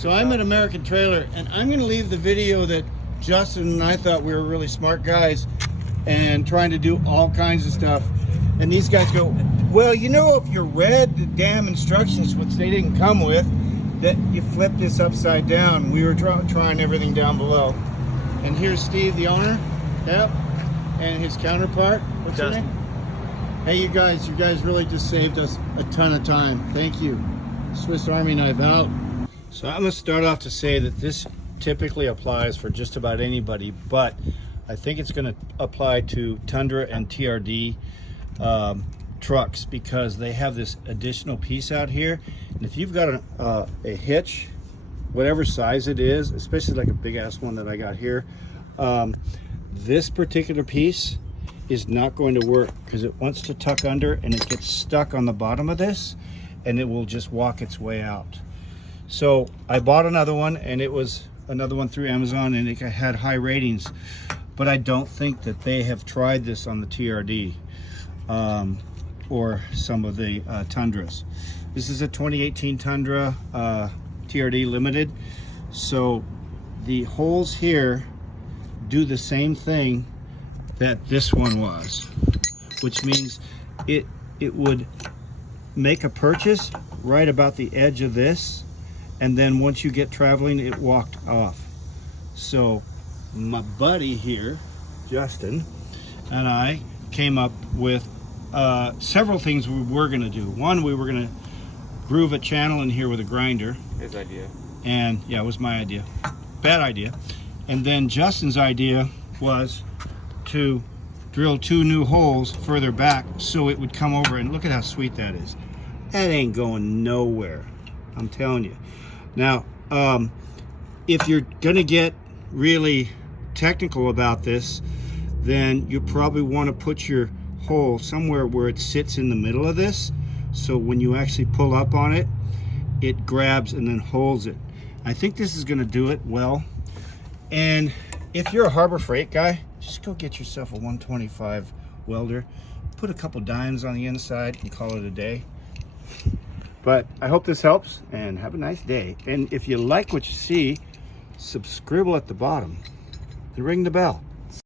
So I'm at American Trailer, and I'm going to leave the video that Justin and I thought we were really smart guys and trying to do all kinds of stuff. And these guys go, well, you know, if you read the damn instructions, which they didn't come with, that you flip this upside down. We were trying everything down below. And here's Steve, the owner. Yep. And his counterpart. What's your name? Hey, you guys really just saved us a ton of time. Thank you. Swiss Army knife out. So I'm going to start off to say that this typically applies for just about anybody, but I think it's going to apply to Tundra and TRD trucks because they have this additional piece out here. And if you've got a hitch, whatever size it is, especially like a big ass one that I got here, this particular piece is not going to work because it wants to tuck under and it gets stuck on the bottom of this and it will just walk its way out. So I bought another one, and it was another one through Amazon, and it had high ratings, but I don't think that they have tried this on the TRD or some of the Tundras. This is a 2018 Tundra TRD Limited. So the holes here do the same thing that this one was, which means it would make a purchase right about the edge of this, and then once you get traveling, it walked off. So my buddy here, Justin, and I came up with several things we were gonna do. One, we were gonna groove a channel in here with a grinder. His idea. And yeah, it was my idea. Bad idea. And then Justin's idea was to drill 2 new holes further back so it would come over, and look at how sweet that is. That ain't going nowhere, I'm telling you. Now, if you're gonna get really technical about this, then you probably want to put your hole somewhere where it sits in the middle of this, so when you actually pull up on it, it grabs and then holds it. I think this is gonna do it well. And if you're a Harbor Freight guy, just go get yourself a 125 welder, put a couple dimes on the inside and call it a day. But I hope this helps, and have a nice day. And if you like what you see, subscribe at the bottom and ring the bell.